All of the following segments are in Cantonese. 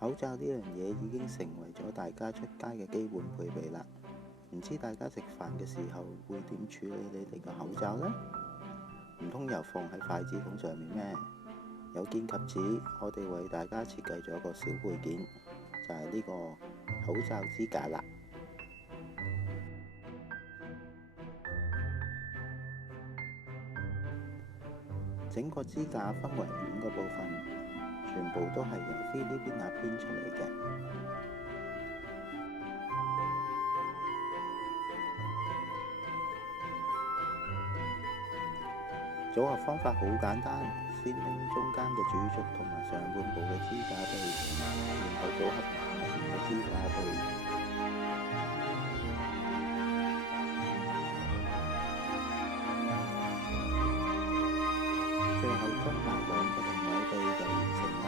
口罩呢樣嘢已經成為咗大家出街嘅基本配備啦。唔知大家食飯嘅時候會點處理你哋嘅口罩呢？唔通又放喺筷子筒上面咩？有見及此，我哋為大家設計咗一個小配件，就係呢個口罩支架啦。整個支架分為5個部分，全部都係由菲律賓那編出嚟嘅。組合方法好簡單，先拎中間嘅主軸同埋上半部嘅支架臂，然後組合下邊嘅支架臂。最後裝埋2個定位臂就完成啦。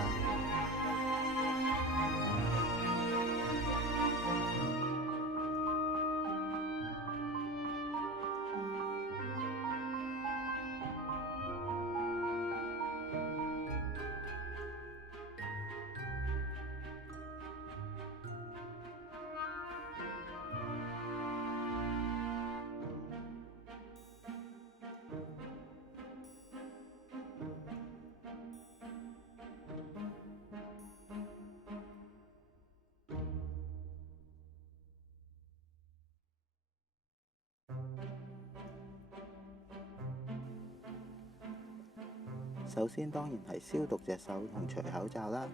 首先當然係消毒隻手同除口罩啦，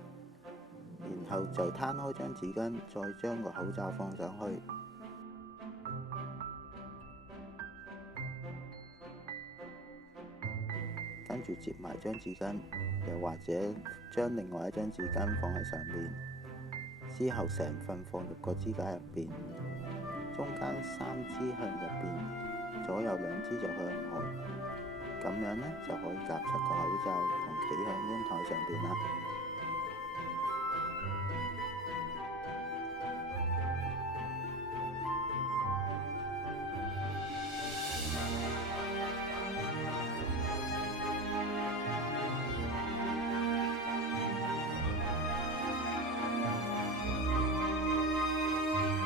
然後就攤開張紙巾，再將個口罩放上去，跟住接埋張紙巾，又或者將另外一張紙巾放喺上面，之後成份放入個支架入邊，中間3支向入邊，左右2支就向外。咁樣呢，就可以夾出個口罩同企喺張台上邊啦。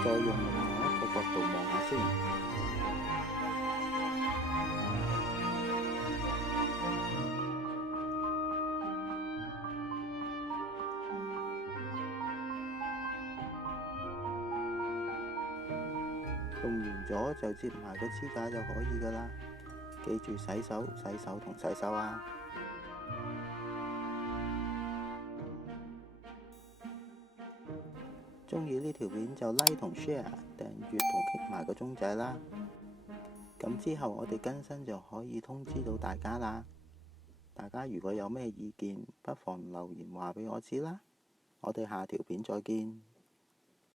再用另外一個角度望下先。用完咗就接埋個支架就可以㗎啦。記住洗手、洗手同洗手啊！鍾意呢條片就 like 同 share、訂閱同擊埋個鐘仔啦。咁之後我哋更新就可以通知到大家啦。大家如果有咩意見，不妨留言話俾我知啦。我哋下條片再見。